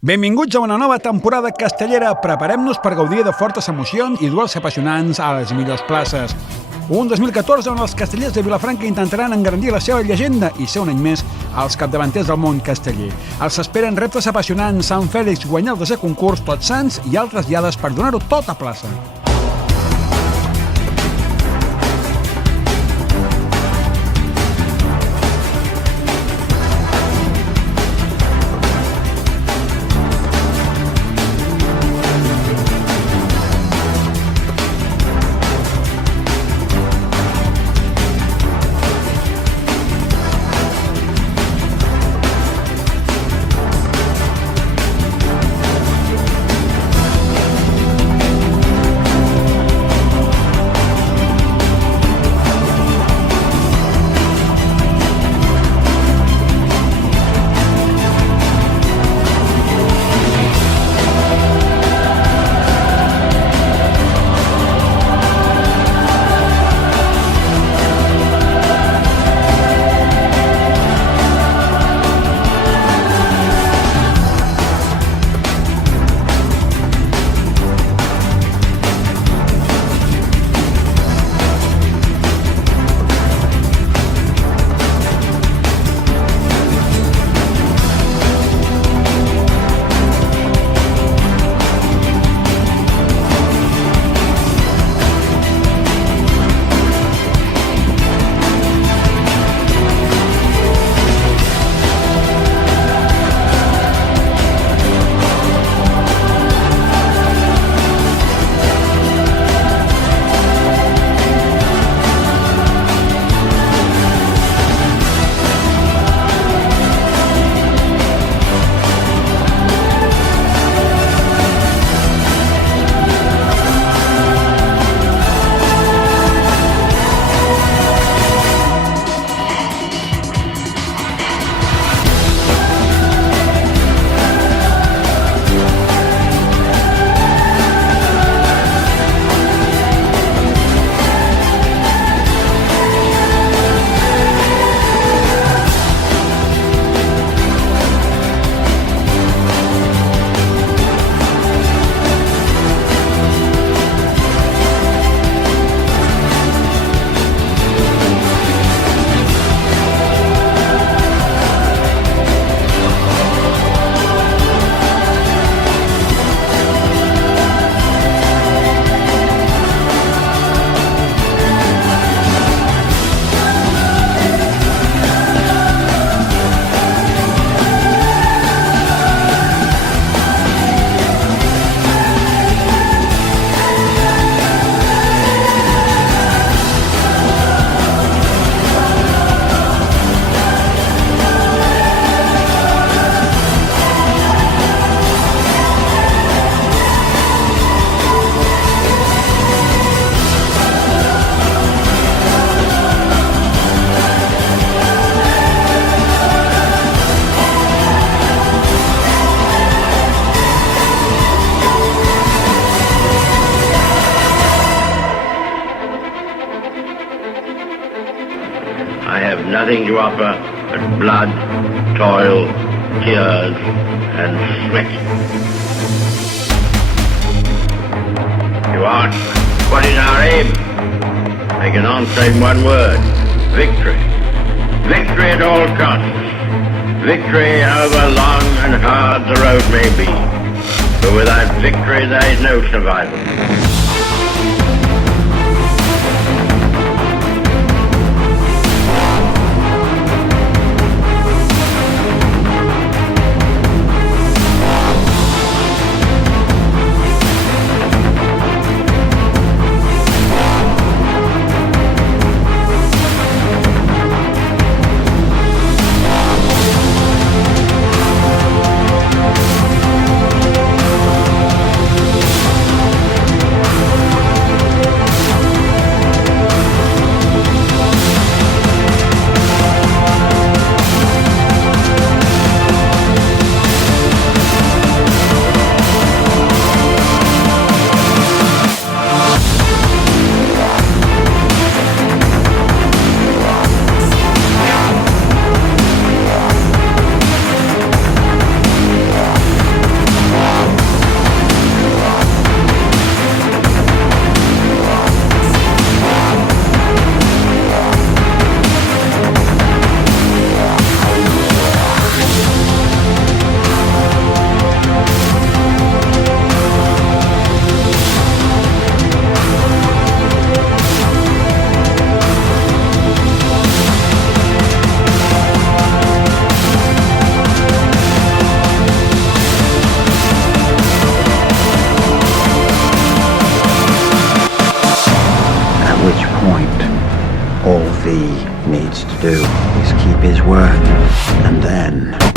Benvinguts a una nova temporada castellera. Preparem-nos per gaudir de fortes emocions i duels apassionants a les millors places. Un 2014 on els castellers de Vilafranca intentaran engrandir la seva llegenda i ser un any més els capdavanters del món casteller. Els esperen reptes apassionants, Sant Fèlix, guanyar el desè concurs, Tots Sants i altres diades per donar-ho tot a plaça. Nothing to offer but blood, toil, tears, and sweat. You ask, what is our aim? I can answer in one word: victory. Victory at all costs. Victory however long and hard the road may be. But without victory there is no survival. keep his word. And then